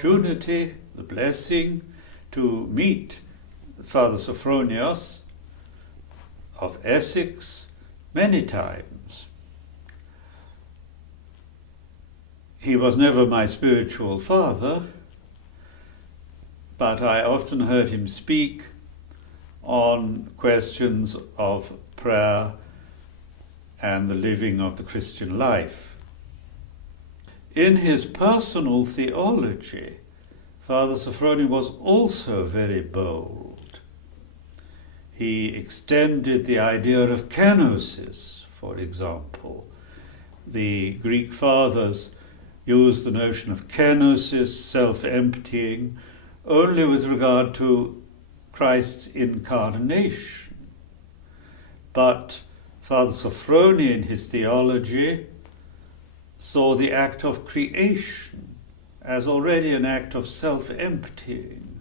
opportunity, the blessing, to meet Father Sophronios of Essex many times. He was never my spiritual father, but I often heard him speak on questions of prayer and the living of the Christian life. In his personal theology, Father Sophrony was also very bold. He extended the idea of kenosis, for example. The Greek fathers used the notion of kenosis, self-emptying, only with regard to Christ's incarnation. But Father Sophrony, in his theology, saw the act of creation as already an act of self-emptying.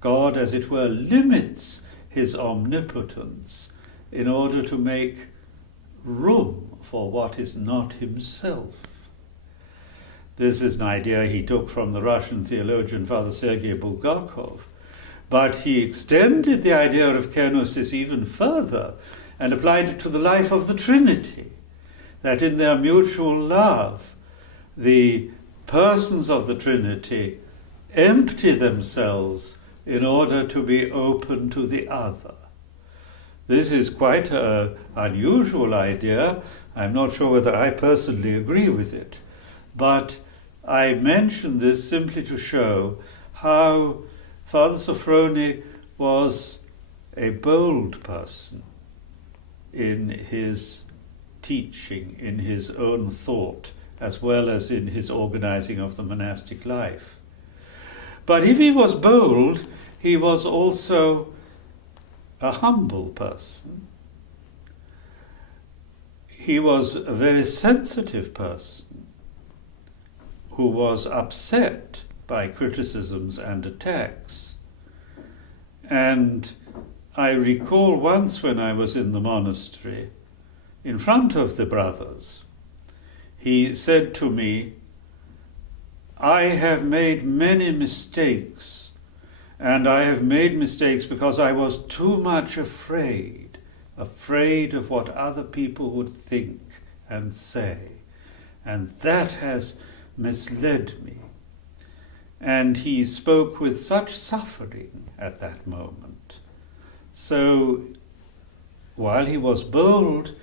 God, as it were, limits his omnipotence in order to make room for what is not himself. This is an idea he took from the Russian theologian Father Sergei Bulgakov, but he extended the idea of kenosis even further and applied it to the life of the Trinity, that in their mutual love, the persons of the Trinity empty themselves in order to be open to the other. This is quite an unusual idea. I'm not sure whether I personally agree with it, but I mention this simply to show how Father Sophrony was a bold person in his teaching, in his own thought, as well as in his organizing of the monastic life. But if he was bold, he was also a humble person. He was a very sensitive person who was upset by criticisms and attacks. And I recall once when I was in the monastery, in front of the brothers, he said to me, "I have made many mistakes, and I have made mistakes because I was too much afraid of what other people would think and say, and that has misled me." And he spoke with such suffering at that moment. So, while he was bold,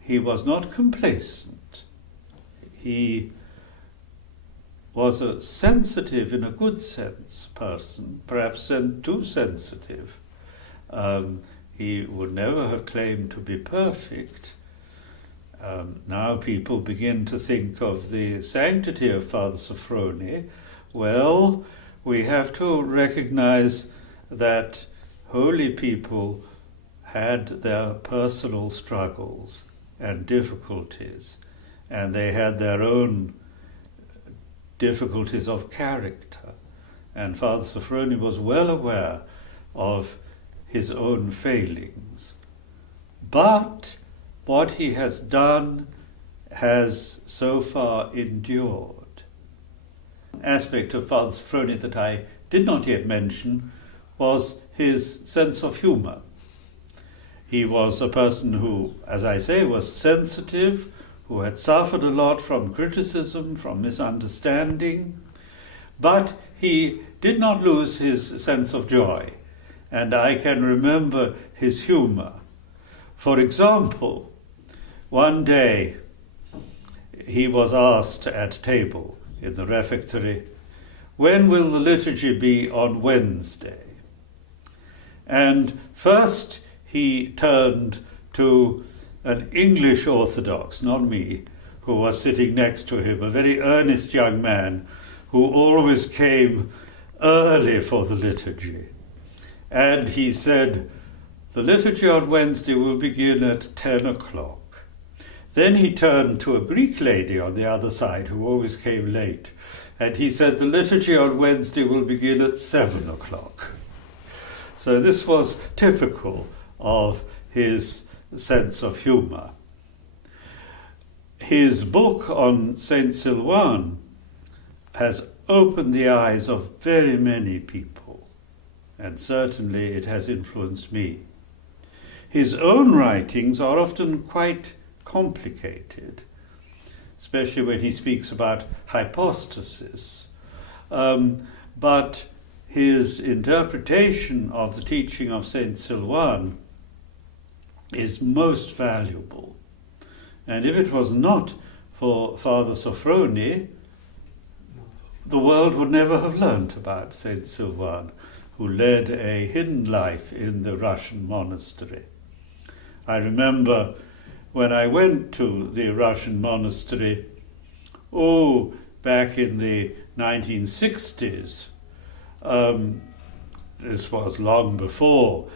he was not complacent. He was a sensitive, in a good sense, person, perhaps too sensitive. He would never have claimed to be perfect. Now people begin to think of the sanctity of Father Sophrony. Well, we have to recognize that holy people had their personal struggles and difficulties, and they had their own difficulties of character. And Father Sophrony was well aware of his own failings. But what he has done has so far endured. Aspect of Father Sophrony that I did not yet mention was his sense of humor. He was a person who, as I say, was sensitive, who had suffered a lot from criticism, from misunderstanding, but he did not lose his sense of joy, and I can remember his humor. For example, one day he was asked at table in the refectory, "When will the liturgy be on Wednesday?" And first he turned to an English Orthodox, not me, who was sitting next to him, a very earnest young man who always came early for the liturgy. And he said, "The liturgy on Wednesday will begin at 10 o'clock. Then he turned to a Greek lady on the other side who always came late, and he said, "The liturgy on Wednesday will begin at 7 o'clock. So this was typical of his sense of humor. His book on Saint Silvan has opened the eyes of very many people, and certainly it has influenced me. His own writings are often quite complicated, especially when he speaks about hypostasis. But his interpretation of the teaching of Saint Silvan is most valuable. And if it was not for Father Sofronie, the world would never have learnt about Saint Silvan, who led a hidden life in the Russian monastery. I remember when I went to the Russian monastery, back in the 1960s, this was long before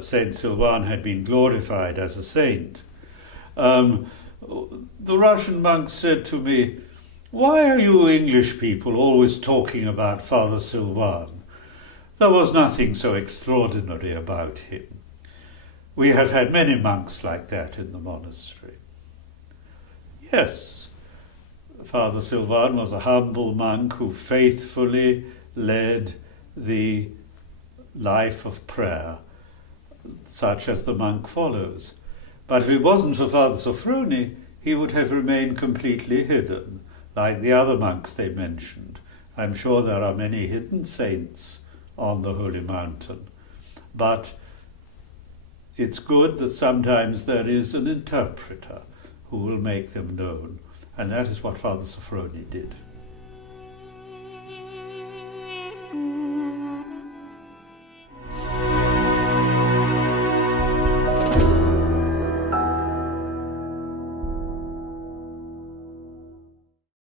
Saint Silvan had been glorified as a saint. The Russian monks said to me, "Why are you English people always talking about Father Silvan? There was nothing so extraordinary about him." We have had many monks like that in the monastery. Yes, Father Silvan was a humble monk who faithfully led the life of prayer, such as the monk follows. But if it wasn't for Father Sofronie, he would have remained completely hidden, like the other monks they mentioned. I'm sure there are many hidden saints on the Holy Mountain. But it's good that sometimes there is an interpreter who will make them known. And that is what Father Sofronie did.